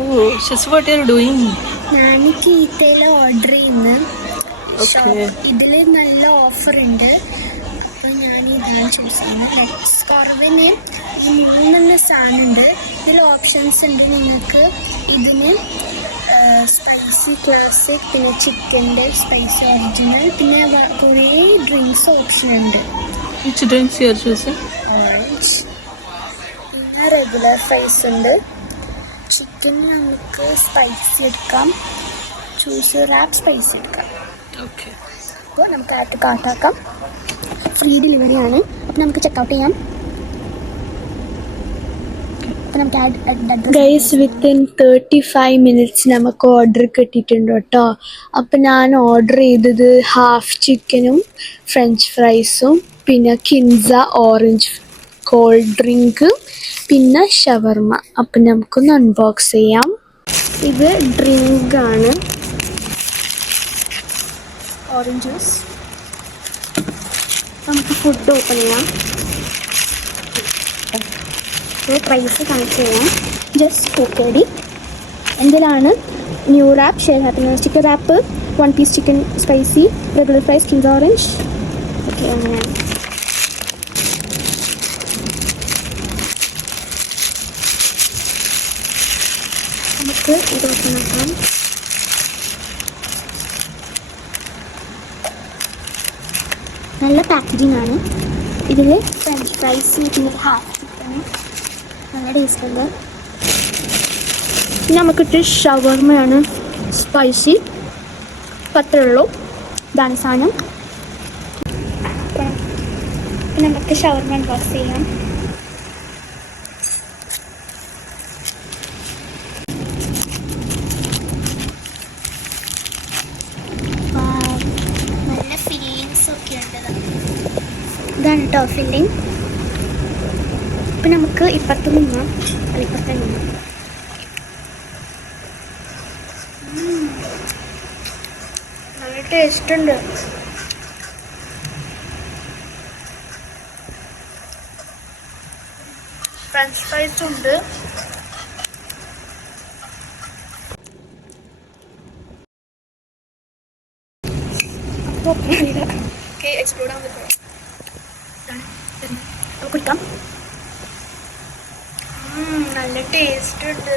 Oh, Shiz, what are you doing? ഞാൻ കീറ്റയിൽ order ചെയ്യുന്ന ഇതിൽ നല്ല ഓഫർ ഉണ്ട്. അപ്പോൾ ഞാൻ ഇതാണ് ചൂസ് ചെയ്യുന്നത്. ലെറ്റ്സ് കോർവിന് ഈ 3 സാധനം ഉണ്ട്. ഇതിൽ ഓപ്ഷൻസ് ഉണ്ട് നിങ്ങൾക്ക്. ഇതിന് സ്പൈസി ക്ലാസിക്, പിന്നെ ചിക്കൻ്റെ സ്പൈസി ഒറിജിനൽ, പിന്നെ കുറേ ഡ്രിങ്ക്സ് ഓപ്ഷൻ ഉണ്ട്. Which drinks you are choosing? Orange. പിന്നെ റെഗുലർ ഫ്രൈസ് ഉണ്ട്. ചിക്കൻ നമുക്ക് സ്പൈസി എടുക്കാം, ചൂസ് റാപ്പ് സ്പൈസി എടുക്കാം. Okay. അപ്പോൾ നമുക്ക് കാർട്ടാക്കാം. ഫ്രീ ഡെലിവറി ആണ്. അപ്പോൾ നമുക്ക് ചെക്കൗട്ട് ചെയ്യാം. അപ്പോൾ നമുക്ക് ഗൈസ് വിത്തിൻ 35 minutes നമുക്ക് ഓർഡർ കിട്ടിയിട്ടുണ്ട് കേട്ടോ. അപ്പോൾ ഞാൻ ഓർഡർ ചെയ്തത് ഹാഫ് ചിക്കനും ഫ്രഞ്ച് ഫ്രൈസും പിന്നെ കിൻസ ഓറഞ്ച് കോൾഡ് ഡ്രിങ്ക് പിന്നെ ഷവർമ. അപ്പം നമുക്കൊന്ന് അൺബോക്സ് ചെയ്യാം. ഇത് ഡ്രിങ്കാണ്, ഓറഞ്ച് ജ്യൂസ്. നമുക്ക് ഫുഡ് ഓപ്പൺ ചെയ്യാം. പ്രൈസ് കണക്ട് ചെയ്യാം. ജസ്റ്റ് ഓക്കേടി. എന്തിലാണ് new wrap, share happiness, chicken wrap, 1 piece chicken spicy, regular fries, കിൻസ് ഓറഞ്ച്. ഓക്കെ, അങ്ങനെയാണ്. നമുക്ക് ഇത് ഓപ്പൺ ആക്കാം. നല്ല പാക്കേജിംഗ് ആണ്. ഇതിൽ ഫ്രഞ്ച് ഫ്രൈസ്, പിന്നെ ഹാഫ് ചിക്കൻ, നല്ല ടേസ്റ്റ് ഉണ്ട്. പിന്നെ നമുക്കിട്ട് ഷവർമയാണ് സ്പൈസി. അത്രേ ഉള്ളൂ, ഇതാണ് സാധനം. പിന്നെ നമുക്ക് ഷവർമ അൺബോക്സ് ചെയ്യാം. ഇതാണ് കേട്ടോ ഫില്ലിങ്. ഇപ്പം നമുക്ക് ഇപ്പുറത്ത് നിന്നാം, ഇപ്പുറത്ത് നിന്നാം. നല്ല ടേസ്റ്റ് ഉണ്ട്. ഫ്രഞ്ച് ഫ്രൈസ് ഉണ്ട്. അപ്പോൾ എക്സ്പ്ലോർ ആവാൻ പറ്റുമോ കുടിക്കാം. നല്ല ടേസ്റ്റ് ഉണ്ട്.